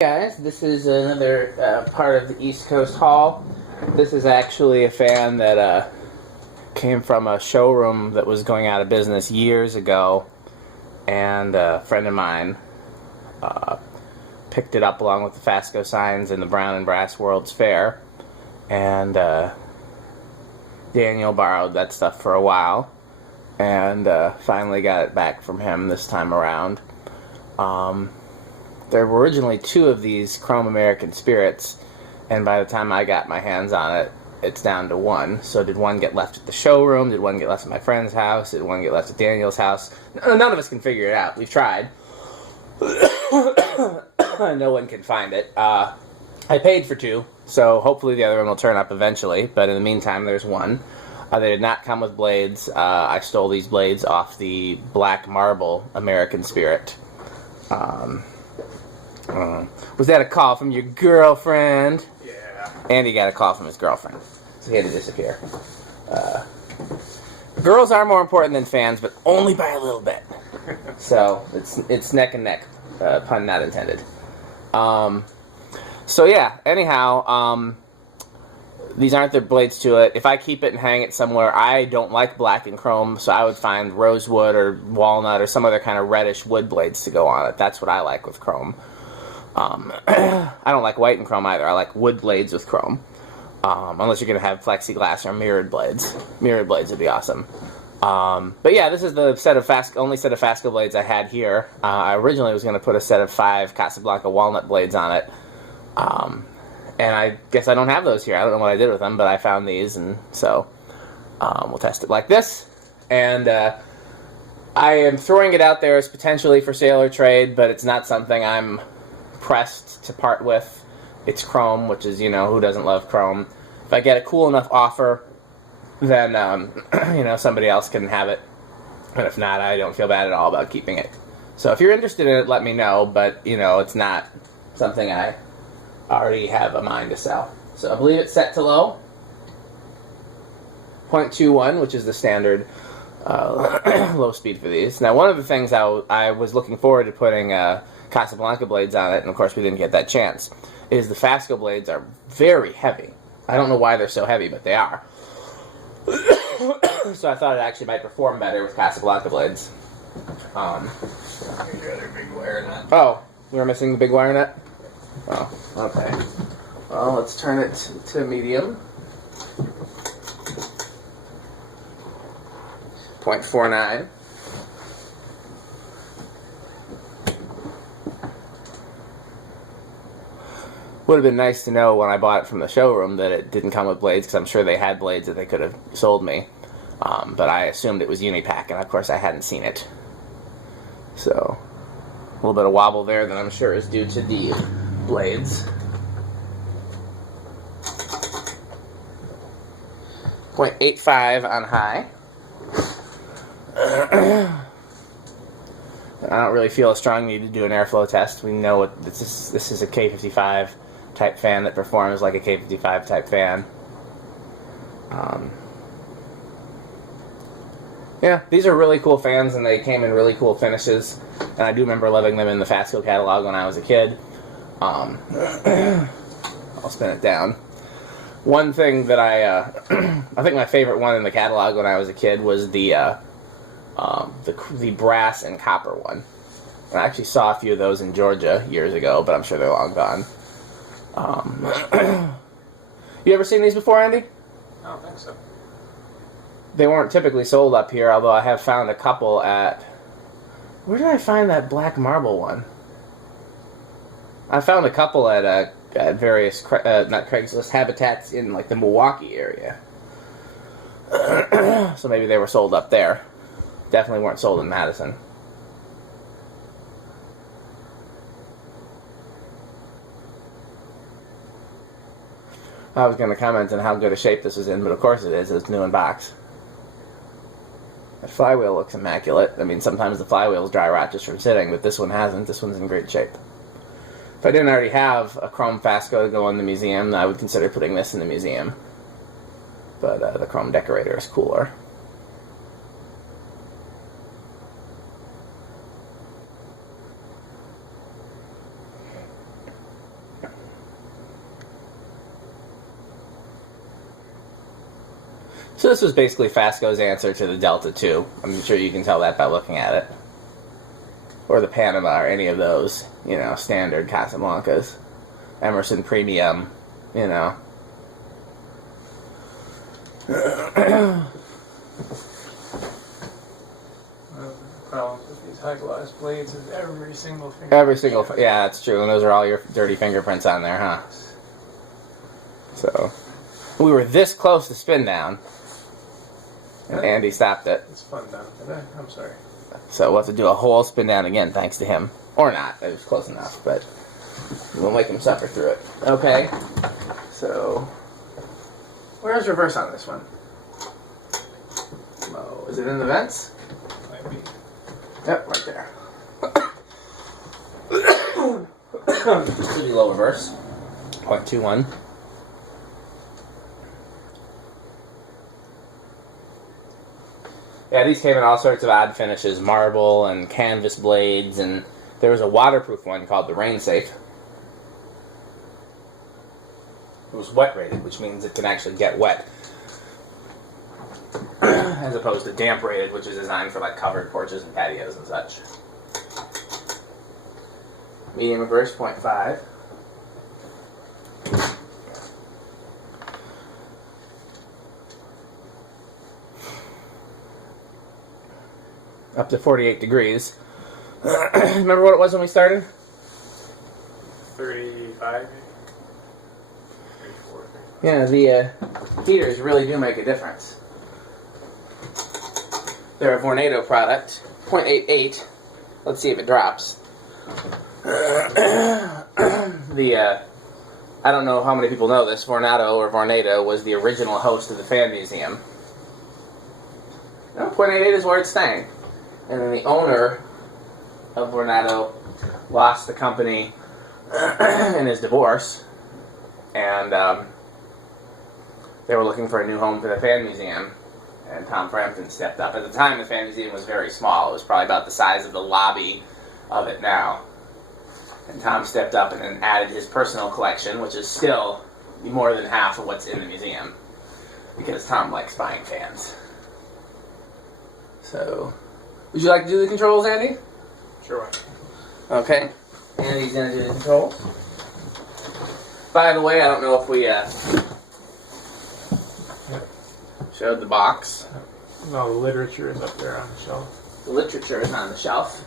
Guys, this is another part of the East Coast haul. This is actually a fan that came from a showroom that was going out of business years ago, and a friend of mine picked it up along with the FASCO signs in the Brown and Brass World's Fair, and Daniel borrowed that stuff for a while, and finally got it back from him this time around. There were originally two of these Chrome American Spirits, and by the time I got my hands on it, it's down to one. So did one get left at the showroom? Did one get left at my friend's house? Did one get left at Daniel's house? None of us can figure it out. We've tried. No one can find it. I paid for two, so hopefully the other one will turn up eventually, but in the meantime, there's one. They did not come with blades. I stole these blades off the Black Marble American Spirit. Was that a call from your girlfriend? Yeah. Andy got a call from his girlfriend, so he had to disappear. Girls are more important than fans, but only by a little bit. So it's neck and neck, pun not intended. So yeah. Anyhow, these aren't the blades to it. If I keep it and hang it somewhere, I don't like black and chrome, so I would find rosewood or walnut or some other kind of reddish wood blades to go on it. That's what I like with chrome. I don't like white and chrome either. I like wood blades with chrome. Unless you're going to have plexiglass or mirrored blades. Mirrored blades would be awesome. But yeah, this is the only set of FASCO blades I had here. I originally was going to put a set of 5 Casablanca walnut blades on it. And I guess I don't have those here. I don't know what I did with them, but I found these, and so we'll test it like this. And I am throwing it out there as potentially for sale or trade, but it's not something I'm pressed to part with. It's chrome, which is, who doesn't love chrome? If I get a cool enough offer, then, somebody else can have it. And if not, I don't feel bad at all about keeping it. So if you're interested in it, let me know, but, it's not something I already have a mind to sell. So I believe it's set to low. 0.21, which is the standard low speed for these. Now, one of the things I was looking forward to putting Casablanca blades on it, and of course we didn't get that chance, is the FASCO blades are very heavy. I don't know why they're so heavy, but they are. So I thought it actually might perform better with Casablanca blades. Here's your other big wire nut. Oh, we were missing the big wire nut? Oh, okay. Well, let's turn it to medium. 0.49. Would have been nice to know when I bought it from the showroom that it didn't come with blades, because I'm sure they had blades that they could have sold me. But I assumed it was Unipack, and of course I hadn't seen it. So, a little bit of wobble there that I'm sure is due to the blades. 0.85 on high. I don't really feel a strong need to do an airflow test. We know what this is a K55 type fan that performs like a K55 type fan. Yeah, these are really cool fans, and they came in really cool finishes, and I do remember loving them in the FASCO catalog when I was a kid. I'll spin it down. One thing that I think my favorite one in the catalog when I was a kid was the brass and copper one. And I actually saw a few of those in Georgia years ago, but I'm sure they're long gone. You ever seen these before, Andy? I don't think so. They weren't typically sold up here, although I have found a couple at... Where did I find that black marble one? I found a couple at various, not Craigslist, habitats in like the Milwaukee area. So maybe they were sold up there. Definitely weren't sold in Madison. I was going to comment on how good a shape this was in, but of course it is. It's new in box. The flywheel looks immaculate. I mean, sometimes the flywheels dry rot just from sitting, but this one hasn't. This one's in great shape. If I didn't already have a chrome FASCO to go in the museum, I would consider putting this in the museum. But the chrome decorator is cooler. So this was basically FASCO's answer to the Delta 2. I'm sure you can tell that by looking at it. Or the Panama, or any of those, you know, standard Casablancas. Emerson Premium, you know. The problem with these high gloss blades is every single finger. Every single, yeah, that's true. And those are all your dirty fingerprints on there, huh? So, we were this close to spin down. And Andy stopped it. It's fun down today. I'm sorry. So we'll have to do a whole spin down again, thanks to him. Or not. It was close enough, but we'll make him suffer through it. Okay. So, where's reverse on this one? Oh, is it in the vents? Might be. Yep, right there. Pretty low reverse. 0.21. Yeah, these came in all sorts of odd finishes, marble and canvas blades, and there was a waterproof one called the Rain Safe. It was wet rated, which means it can actually get wet. As opposed to damp rated, which is designed for like covered porches and patios and such. Medium reverse, 0.5. Up to 48 degrees. Remember what it was when we started? 35, 34. Yeah, the heaters really do make a difference. They're a Vornado product, 0.88. Let's see if it drops. I don't know how many people know this, Vornado was the original host of the Fan Museum. No, 0.88 is where it's staying. And then the owner of Vornado lost the company in his divorce, and they were looking for a new home for the Fan Museum, and Tom Frampton stepped up. At the time, the Fan Museum was very small. It was probably about the size of the lobby of it now. And Tom stepped up and then added his personal collection, which is still more than half of what's in the museum, because Tom likes buying fans. So, would you like to do the controls, Andy? Sure. Okay. Andy's going to do the controls. By the way, I don't know if we showed the box. No, the literature is up there on the shelf. The literature is on the shelf.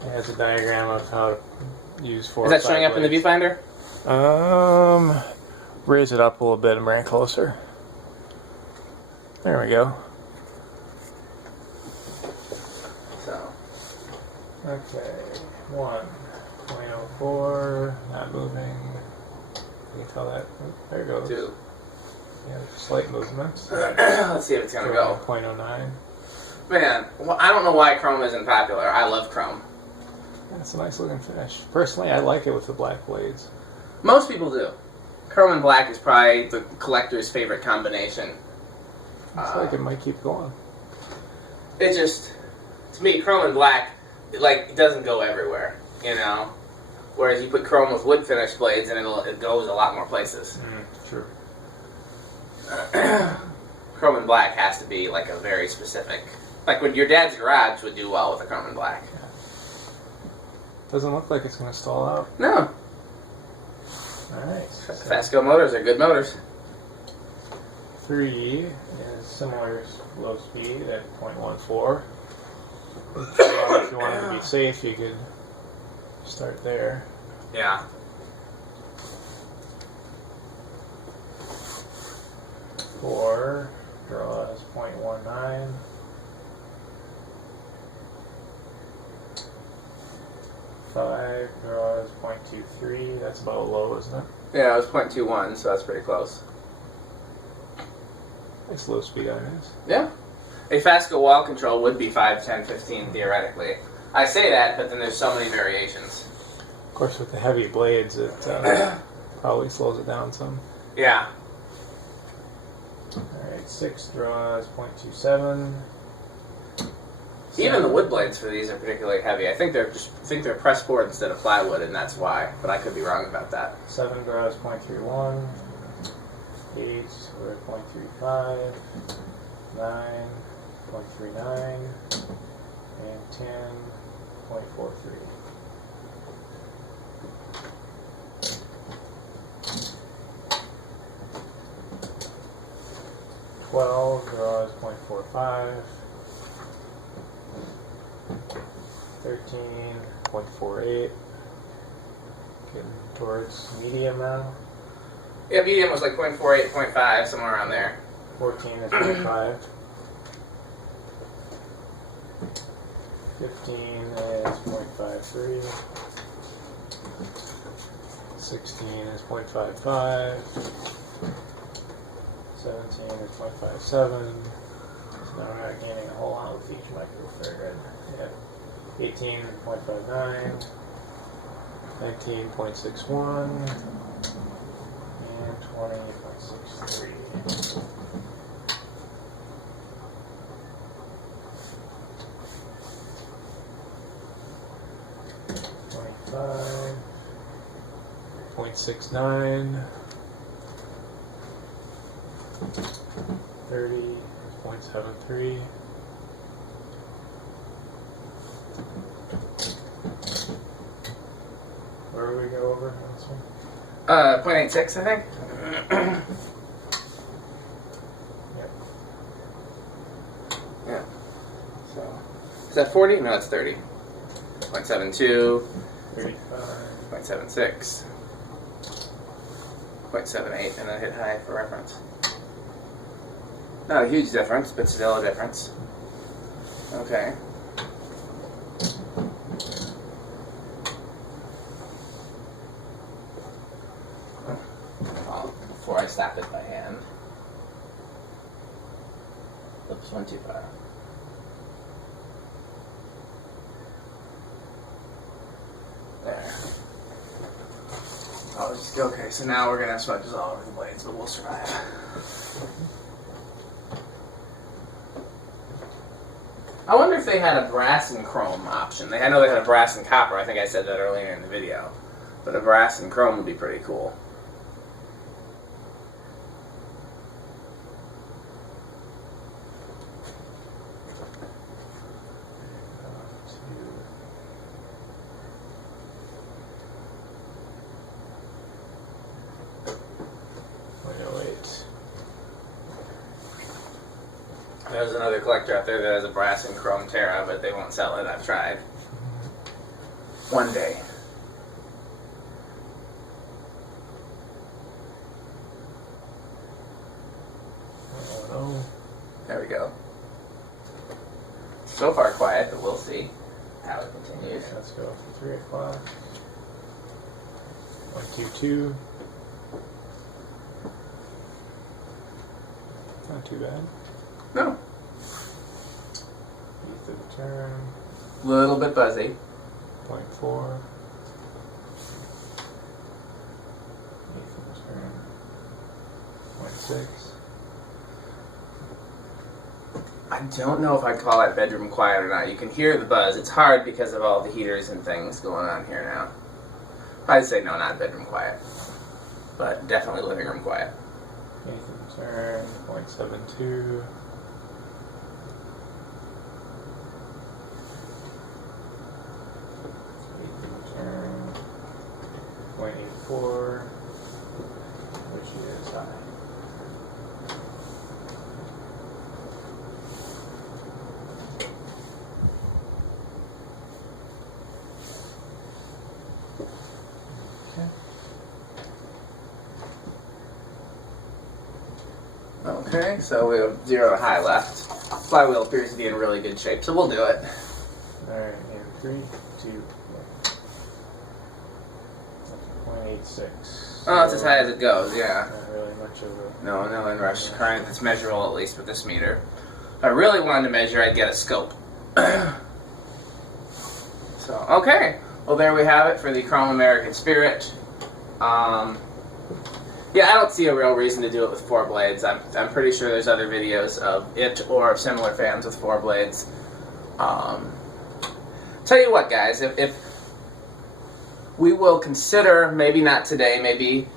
It has a diagram of how to use 4 Is that showing up in the viewfinder? Raise it up a little bit and bring it closer. There we go. So. Okay, 1.04, not moving. You can tell that. Oh, there it goes. 2. Yeah, slight movements. Let's see if it's going to go. 0.09. Man, well, I don't know why chrome isn't popular. I love chrome. Yeah, it's a nice looking finish. Personally, I like it with the black blades. Most people do. Chrome and black is probably the collector's favorite combination. Looks like it might keep going. It just, to me, chrome and black, it doesn't go everywhere, you know? Whereas you put chrome with wood finish blades and it goes a lot more places. True. Chrome and black has to be like a very specific, like when your dad's garage would do well with a chrome and black. Yeah. Doesn't look like it's going to stall out. No. Alright. FASCO motors are good motors. 3 is similar low speed at 0.14. If you wanted to be safe, you could start there. Yeah. 4 draws 0.19. 5 draws 0.23. That's about low, isn't it? Yeah, it was 0.21, so that's pretty close. Nice low speed on it. Yeah. A FASCO wall control would be 5, 10, 15 theoretically. I say that, but then there's so many variations. Of course, with the heavy blades, it probably slows it down some. Yeah. Alright, 6 draws 0.27. Even the wood blades for these are particularly heavy. I think they're pressed board instead of plywood, and that's why. But I could be wrong about that. 7 draws 0.31. 8, we're at 0.35, 9, 0.39, and 10.43. 12 draws 0.45, 13.48, getting towards medium now. Yeah, medium was like 0.48, 0.5, somewhere around there. 14 is 0.5. 15 is 0.53. 16 is 0.55. 17 is 0.57. So now we're not gaining a whole lot with each microfarad. Yeah. 18 is 0.59. 19.61. And 20.63. 0.69, 30.73, 'Where do we go over on this one? 0.86, I think. Yep. Yeah. So, is that 40? No, it's 30. 0.72. 35. 0.76. 0.78, and then hit high for reference. Not a huge difference, but still a difference. Okay. Before I stop it by hand. Oops, went too far. There. Oh, just okay. So now we're gonna have smudges all over the blades, but we'll survive. I wonder if they had a brass and chrome option. I know they had a brass and copper. I think I said that earlier in the video, but a brass and chrome would be pretty cool. There's another collector out there that has a brass and chrome Terra, but they won't sell it. I've tried. One day. Oh, There we go. So far quiet, but we'll see how it continues. okay, let's go for 3 o'clock. 122. Not too bad. No. Eighth of the turn. Little bit buzzy. 0.4. Eighth of the turn. 0.6. I don't know if I'd call that bedroom quiet or not. You can hear the buzz. It's hard because of all the heaters and things going on here now. I'd say no, not bedroom quiet. But definitely living room quiet. Eighth of the turn. 0.72. Eighth of the turn. 0.84. Which is high. Okay, so we have 0 to high left. Flywheel appears to be in really good shape, so we'll do it. Alright, and 3, 2, 0.86. Oh, it's as high as it goes, yeah. Not really much of a... No inrush current that's measurable, at least with this meter. If I really wanted to measure, I'd get a scope. So, okay. Well, there we have it for the Chrome American Spirit. Yeah, I don't see a real reason to do it with 4 blades. I'm pretty sure there's other videos of it or of similar fans with 4 blades. Tell you what, guys, if we will consider, maybe not today, maybe,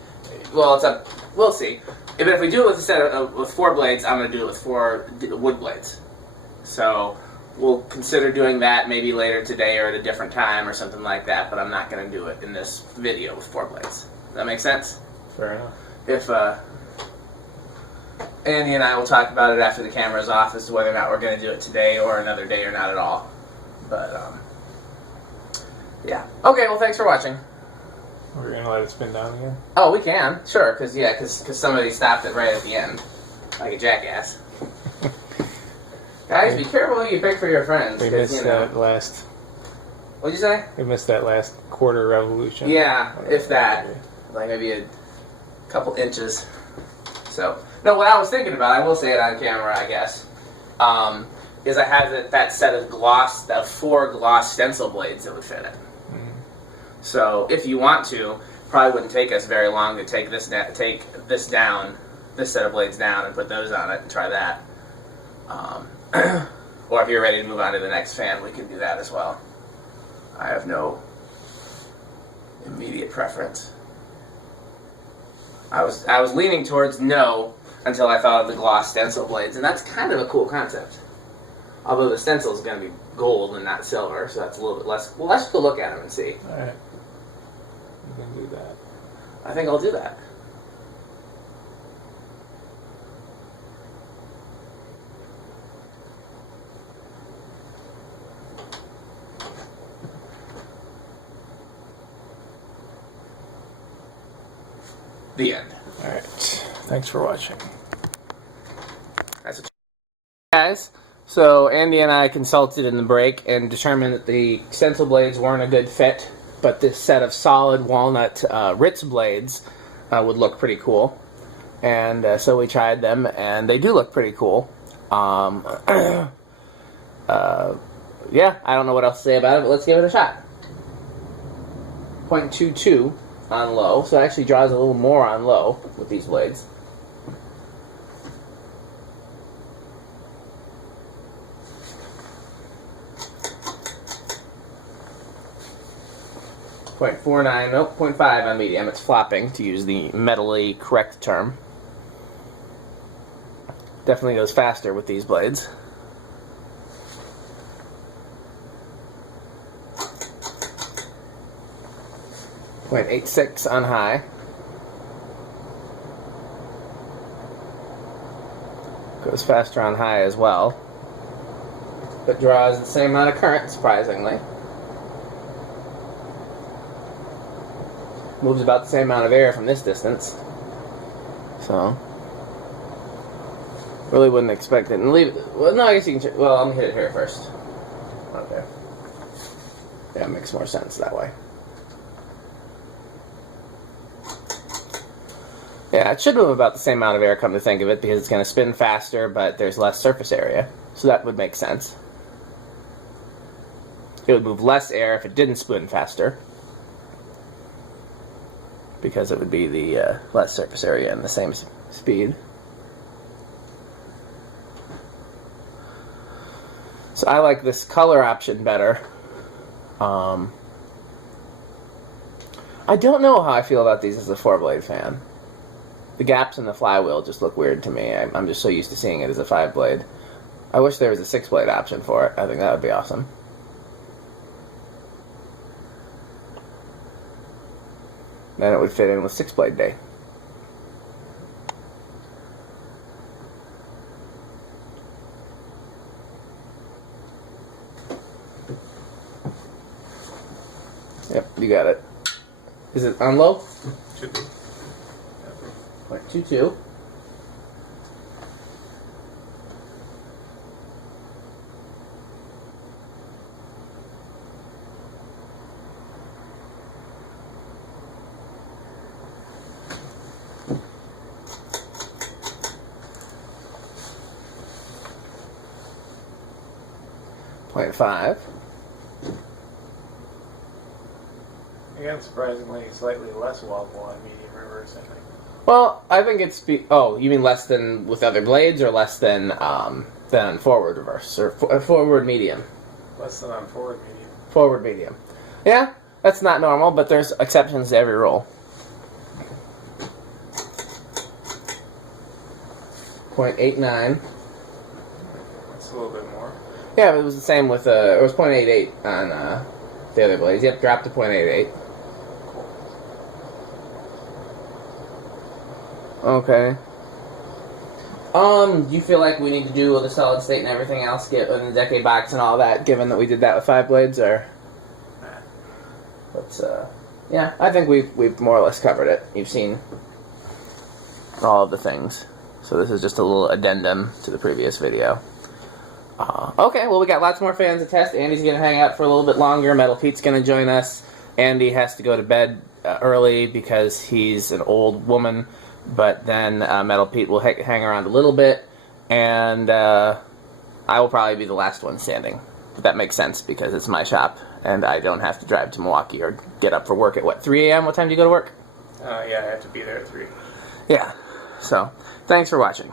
well, it's up we'll see. If we do it with a set of with 4 blades, I'm going to do it with 4 wood blades. So we'll consider doing that maybe later today or at a different time or something like that, but I'm not going to do it in this video with 4 blades. Does that make sense? Fair enough. If Andy and I will talk about it after the camera's off as to whether or not we're going to do it today or another day or not at all. But, yeah. Okay, well, thanks for watching. We're going to let it spin down again? Oh, we can. Sure, because somebody stopped it right at the end. Like a jackass. Guys, be careful who you pick for your friends. We missed that last... What'd you say? We missed that last quarter revolution. Yeah, if that. Like maybe a couple inches. So, no, what I was thinking about, I will say it on camera, I guess, is I have that set of 4 gloss stencil blades that would fit it. So, if you want to, probably wouldn't take us very long to take this down, this set of blades down, and put those on it and try that. Or if you're ready to move on to the next fan, we can do that as well. I have no immediate preference. I was leaning towards no until I thought of the gloss stencil blades, and that's kind of a cool concept. Although the stencil is going to be gold and not silver, so that's a little bit less. Well, let's go look at them and see. All right. You can do that. I think I'll do that. The end. All right. Thanks for watching. That's a guys. So Andy and I consulted in the break and determined that the stencil blades weren't a good fit, but this set of solid walnut Ritz blades would look pretty cool. And so we tried them, and they do look pretty cool. Yeah, I don't know what else to say about it, but let's give it a shot. 0.22 on low, so it actually draws a little more on low with these blades. .49, nope, 0.5 on medium. It's flopping, to use the metally correct term. Definitely goes faster with these blades. .86 on high. Goes faster on high as well. But draws the same amount of current, surprisingly. Moves about the same amount of air from this distance. So, really wouldn't expect it. And leave it. Well, no, I guess you can. Well, I'm gonna hit it here first. Okay. Yeah, it makes more sense that way. Yeah, it should move about the same amount of air, come to think of it, because it's going to spin faster, but there's less surface area. So that would make sense. It would move less air if it didn't spin faster, because it would be the less surface area and the same speed. So I like this color option better. I don't know how I feel about these as a 4-blade fan. The gaps in the flywheel just look weird to me. I'm just so used to seeing it as a 5-blade. I wish there was a 6-blade option for it. I think that would be awesome. Then it would fit in with 6-blade day. Yep, you got it. Is it on low? Should be. 0.22. .5. Again, surprisingly, slightly less wobble on medium reverse, I think. Well, I think it's... Oh, you mean less than with other blades, or less than forward reverse, or forward medium? Less than on forward medium. Forward medium. Yeah, that's not normal, but there's exceptions to every rule. .89. That's a little bit more. Yeah, but it was the same with, it was .88 on the other blades. Yep, dropped to .88. Okay. Do you feel like we need to do the solid state and everything else, get in the decade box and all that, given that we did that with 5 blades, or? Let's, yeah, I think we've more or less covered it. You've seen all of the things. So this is just a little addendum to the previous video. Okay, well, we got lots more fans to test. Andy's going to hang out for a little bit longer. Metal Pete's going to join us. Andy has to go to bed early because he's an old woman. But then Metal Pete will hang around a little bit. And I will probably be the last one standing. But that makes sense because it's my shop. And I don't have to drive to Milwaukee or get up for work at, what, 3 a.m.? What time do you go to work? Yeah, I have to be there at 3. Yeah. So, thanks for watching.